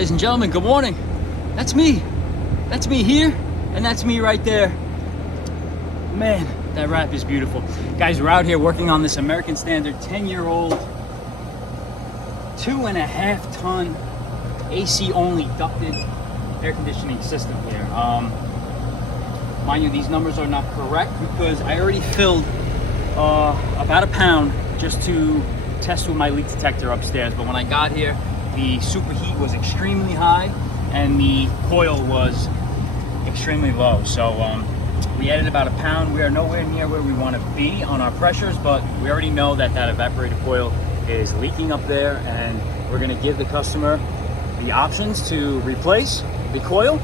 Ladies and gentlemen, good morning. That's me. That's me here, and that's me right there. Man, that wrap is beautiful. Guys, we're out here working on this American Standard 10-year-old, 2.5 ton AC only ducted air conditioning system here. Mind you, these numbers are not correct because I already filled about a pound just to test with my leak detector upstairs. But when I got here, the superheat was extremely high and the coil was extremely low. So we added about a pound. We are nowhere near where we want to be on our pressures, but we already know that that evaporator coil is leaking up there, and we're going to give the customer the options to replace the coil.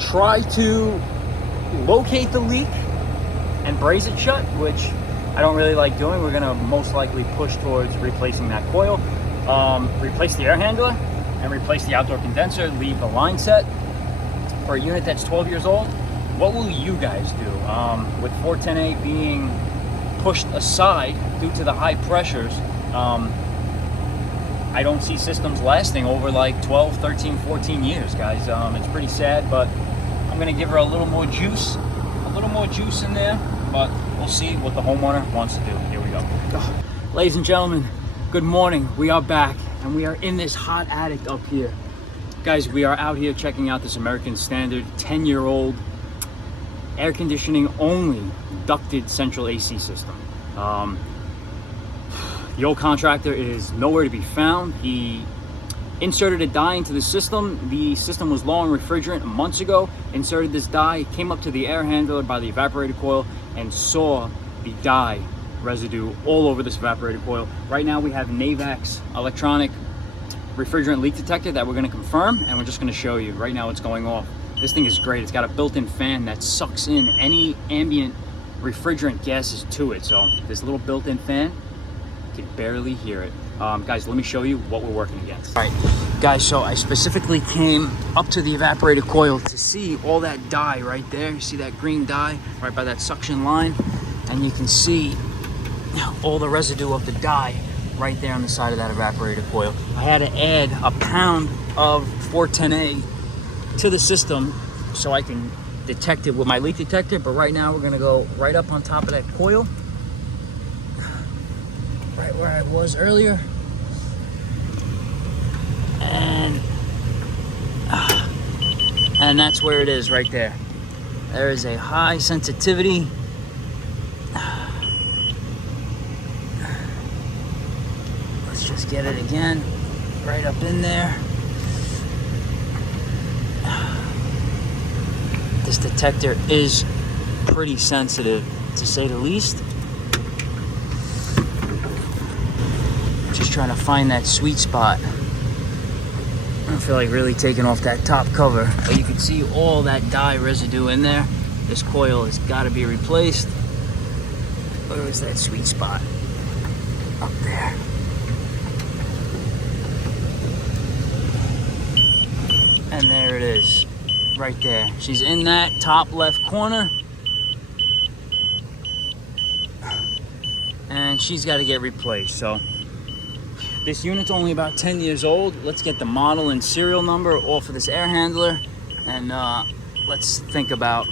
Try to locate the leak and braze it shut, which I don't really like doing. We're going to most likely push towards replacing that coil, replace the air handler, and replace the outdoor condenser, leave the line set. For a unit that's 12 years old, what will you guys do? With 410A being pushed aside due to the high pressures, I don't see systems lasting over like 12, 13, 14 years, guys. It's pretty sad, but I'm going to give her a little more juice in there, but we'll see what the homeowner wants to do. Here we go. Ladies and gentlemen, good morning. We are back, and we are in this hot attic up here. Guys, we are out here checking out this American Standard 10-year-old air conditioning only ducted central AC system. The old contractor is nowhere to be found. He inserted a dye into the system. The system was low on refrigerant months ago. Inserted this dye, came up to the air handler by the evaporator coil and saw the dye residue all over this evaporator coil. Right now we have Navac's electronic refrigerant leak detector that we're going to confirm, and we're just going to show you. Right now it's going off. This thing is great. It's got a built-in fan that sucks in any ambient refrigerant gases to it. So this little built-in fan, you can barely hear it. Guys, let me show you what we're working against. All right, guys, so I specifically came up to the evaporator coil to see all that dye right there. You see that green dye right by that suction line? And you can see all the residue of the dye right there on the side of that evaporator coil. I had to add a pound of 410A to the system so I can detect it with my leak detector. But right now we're gonna go right up on top of that coil, right where I was earlier. And that's where it is right there. There is a high sensitivity. Let's just get it again, right up in there. This detector is pretty sensitive, to say the least. Just trying to find that sweet spot. I don't feel like really taking off that top cover, but you can see all that dye residue in there. This coil has got to be replaced. Where is that sweet spot? Up there. And there it is, right there. She's in that top left corner. And she's got to get replaced. So this unit's only about 10 years old. Let's get the model and serial number off of this air handler, and let's think about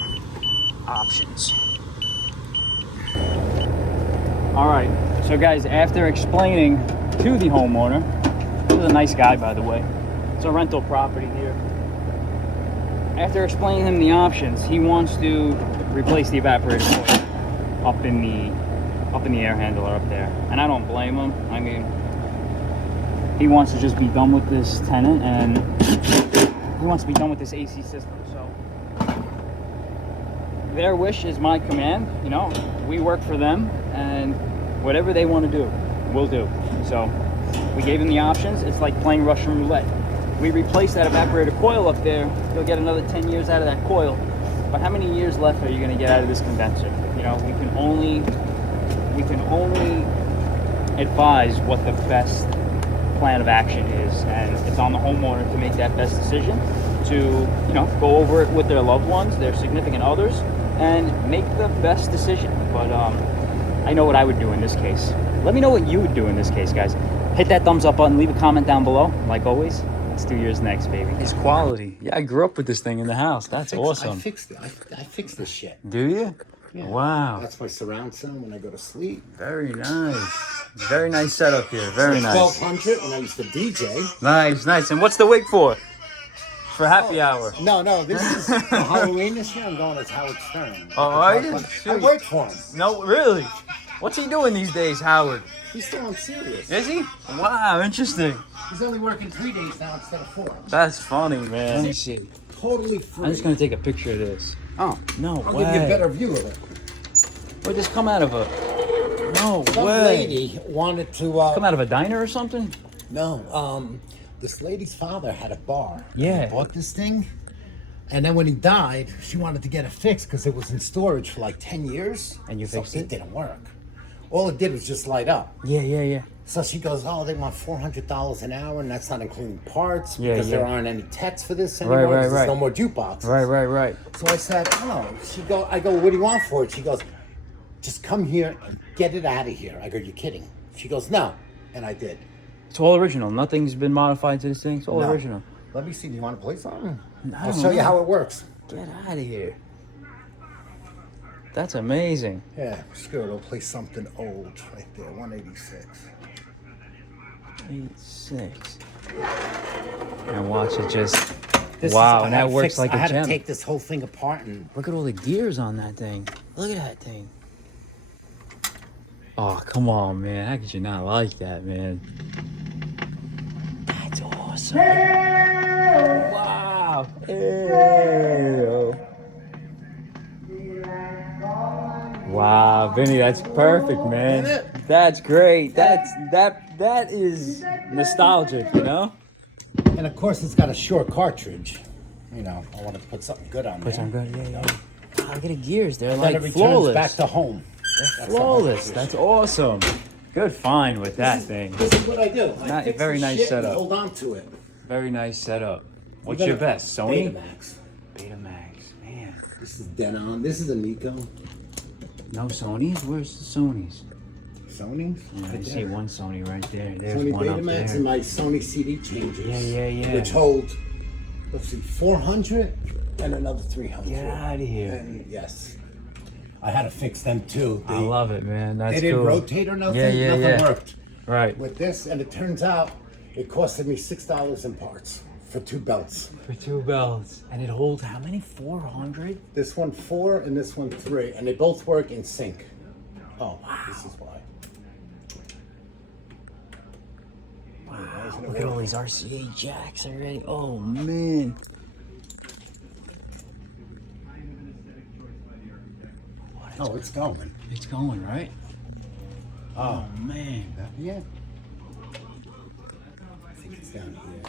options. All right, so guys, after explaining to the homeowner, he was a nice guy, by the way. It's a rental property here. After explaining him the options, he wants to replace the evaporator coil up in the air handler up there, and I don't blame him. I mean, he wants to just be done with this tenant, and he wants to be done with this AC system. So their wish is my command. You know, we work for them, and whatever they want to do, we'll do. So we gave him the options. It's like playing Russian roulette. We replace that evaporator coil up there, you'll get another 10 years out of that coil. But how many years left are you going to get out of this condenser? You know, we can only advise what the best plan of action is, and it's on the homeowner to make that best decision, to, you know, go over it with their loved ones, their significant others, and make the best decision. But I know what I would do in this case. Let me know what you would do in this case, guys. Hit that thumbs up button. Leave a comment down below. Like always, let's do yours next, baby. His quality. Yeah, I grew up with this thing in the house. That's awesome. I fixed it. I fixed this shit. Do you? Yeah. Wow. That's my surround sound when I go to sleep. Very nice. Very nice setup here. Very nice. 1200 when I used to DJ. Nice, nice. And what's the wig for? For happy hour. No, this is for Halloween this year. I'm going as Howard Stern. Oh, are you? I work for him. No, really? What's he doing these days, Howard? He's still on Sirius. Is he? Wow, interesting. He's only working 3 days now instead of 4. That's funny, man. Let me see. Totally free. I'm just gonna take a picture of this. Oh, No I'll way. give you a better view of it. Where'd this come out of a? No Some way. lady wanted to. Come out of a diner or something? No, this lady's father had a bar. Yeah. He bought this thing, and then when he died, she wanted to get it fixed because it was in storage for like 10 years. And you fixed It it? didn't work. All it did was just light up. Yeah. So she goes, oh, they want $400 an hour, and that's not including parts Yeah, because yeah. there aren't any techs for this anymore. Right, 'cause right. There's no more jukeboxes. Right. So I said, oh. I go, what do you want for it? She goes, just come here and get it out of here. I go, you kidding? She goes, no. And I did. It's all original. Nothing's been modified to this thing. It's all No. original. Let me see. Do you want to play something? I I'll don't show you know. how it works. Get out of here. That's amazing. Yeah, screw it. I'll play something old right there. 186. 86. And watch it just. This Wow, is- and I that had to works fix- like I a had gem. to take this whole thing apart and Look at all the gears on that thing. Look at that thing. Oh, come on, man. How could you not like that, man? That's awesome. Wow. Ew. Wow, Vinny, that's perfect, man. That's great. That is nostalgic, you know? And of course, it's got a short cartridge. You know, I want to put something good on Put there. some good, yeah. Wow, look at the gears. They're Then like it returns flawless. back to home. They're flawless. That's awesome. Good find with that thing. This is what I do. I fix Very the nice shit and setup. hold on to it. Very nice setup. What's Even your best? Sony? Betamax. Betamax. Man. This is Denon. This is a Nico. No Sonys? Where's the Sonys? Sony. I see one Sony right there. There's Sony one up Betamax and there. my Sony CD changers. Yeah. Which hold, let's see, 400 and another 300. Get out of here. And yes, I had to fix them too. I love it, man. That's They didn't cool. rotate or nothing. Yeah. Nothing worked Right. with this, and it turns out it costed me $6 in parts for 2 belts. For 2 belts. And it holds how many? 400? This one 4 and this one 3, and they both work in sync. Oh, wow. This is why. Wow. Look at all these RCA jacks already. Oh, man. Oh, it's going. It's going, right? Oh, man. Yeah. I think it's down here.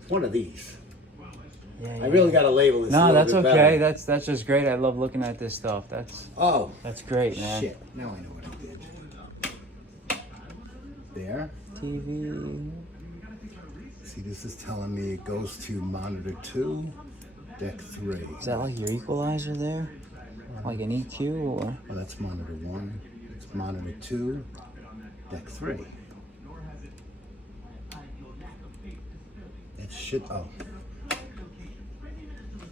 It's one of these. Yeah. I really got to label this. a No, little that's bit okay. better. That's just great. I love looking at this stuff. Oh, That's great, man. shit. Now I know what I did. There. TV. See, this is telling me it goes to monitor 2, deck 3. Is that like your equalizer there? Like an EQ or? Oh, that's monitor 1. It's monitor 2, deck 3. It should, oh.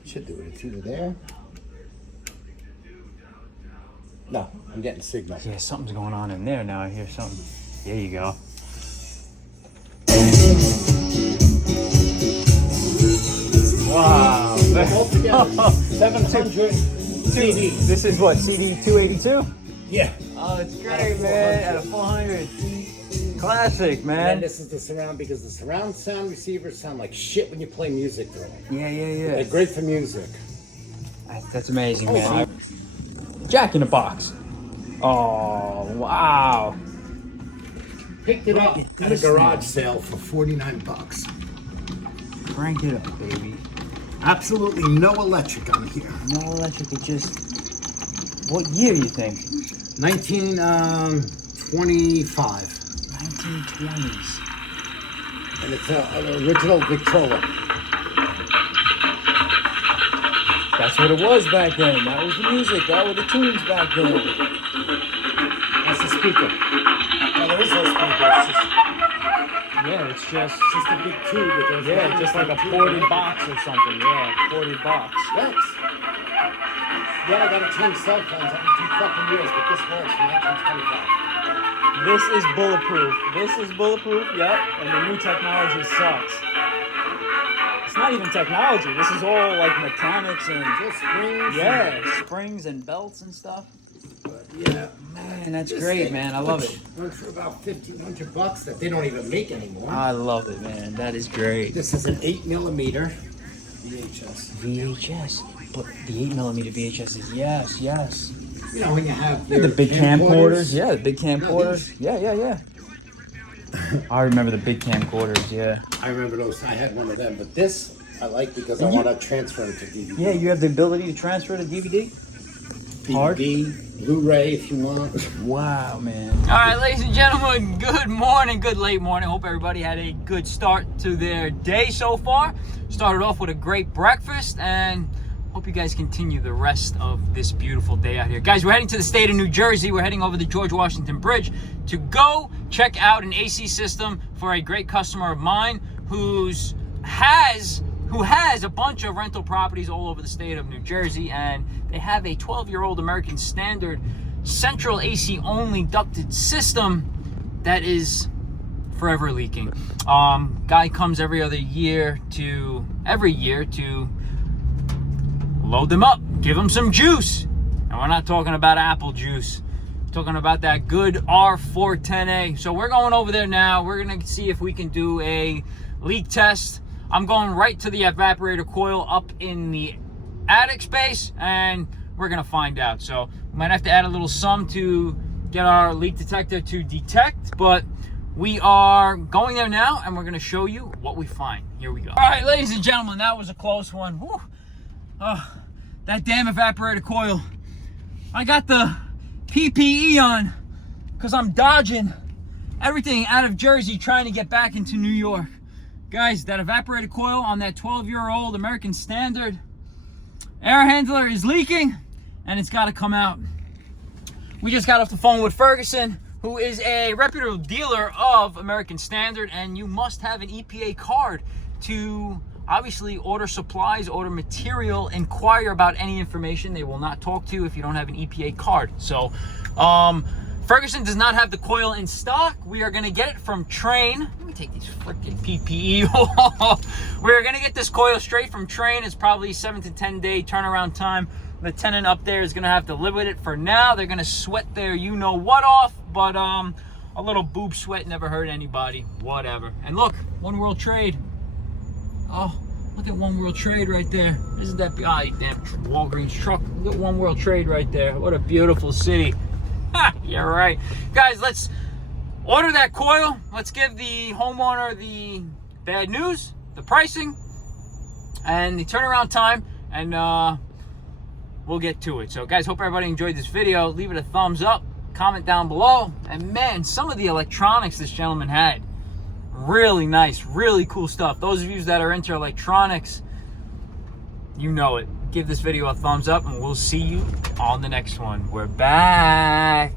Should do it. It's either there. No, I'm getting signal. Yeah, something's going on in there now. I hear something. There you go. Wow. Altogether, 700 CD. This is what, CD 282? Yeah. Oh, it's great, man. At a 400. Classic, And man. this is the surround because the surround sound receivers sound like shit when you play music through them. Yeah. They're great for music. That's amazing, man. Jack in the Box. Oh, wow. Picked it up at at a this garage sale for 49 bucks. Crank it up, baby. Absolutely no electric on here. No electric, it just... What year you think? 1925. 1920s. And it's an original Victrola. That's what it was back then. That was the music. That were the tunes back then. That's the speaker. Now, the is those people. It's just, Yeah, it's just it's just a big tube that goes down. just like a ported box or something. Yeah, ported box. Works. Yeah, I gotta change cell phones every 2 fucking years, but this works from 1925. This is bulletproof. This is bulletproof. Yep. And the new technology sucks. It's not even technology. This is all like mechanics and Just springs. springs and belts and stuff. But yeah. Man, that's This great, thing man. I love it. Went for about $1,500 that they don't even make anymore. I love it, man. That is great. This is an 8mm VHS. VHS. But the 8mm VHS is yes. You know when you have The big camcorders. Yeah, the big camcorders. these. Yeah. I remember the big camcorders. Yeah. I remember those. I had one of them, but this I like because I And you- want to transfer it to DVD. Yeah, you have the ability to transfer to DVD. Hard. DVD, Blu-ray if you want. Wow, man. All right, ladies and gentlemen, good morning, good late morning. Hope everybody had a good start to their day so far. Started off with a great breakfast, and hope you guys continue the rest of this beautiful day out here. Guys, we're heading to the state of New Jersey. We're heading over the George Washington Bridge to go check out an AC system for a great customer of mine who has a bunch of rental properties all over the state of New Jersey, and they have a 12-year-old American Standard central AC only ducted system that is forever leaking. Guy comes every year to load them up, give them some juice. And we're not talking about apple juice. We're talking about that good R410A. So we're going over there now. We're gonna see if we can do a leak test. I'm going right to the evaporator coil up in the attic space, and we're gonna find out. So we might have to add a little sum to get our leak detector to detect, but we are going there now, and we're gonna show you what we find. Here we go. All right, ladies and gentlemen, that was a close one. Woo. That damn evaporator coil. I got the PPE on because I'm dodging everything out of Jersey trying to get back into New York. Guys, that evaporator coil on that 12-year-old American Standard air handler is leaking, and it's got to come out. We just got off the phone with Ferguson, who is a reputable dealer of American Standard, and you must have an EPA card to obviously order supplies, order material, inquire about any information. They will not talk to you if you don't have an EPA card. So Ferguson does not have the coil in stock. We are going to get it from Trane. Let me take these freaking PPE off. We're going to get this coil straight from Trane. It's probably 7 to 10 day turnaround time. The tenant up there is going to have to live with it for now. They're going to sweat their you-know-what off, but a little boob sweat never hurt anybody. Whatever. And look, One World Trade. Oh, look at One World Trade right there. Isn't that damn Walgreens truck? Look at One World Trade right there. What a beautiful city. Ha, you're right. Guys, let's order that coil. Let's give the homeowner the bad news, the pricing, and the turnaround time, and we'll get to it. So guys, hope everybody enjoyed this video. Leave it a thumbs up, comment down below, and man, some of the electronics this gentleman had, really nice, really cool stuff. Those of you that are into electronics, you know it. Give this video a thumbs up, and we'll see you on the next one. We're back.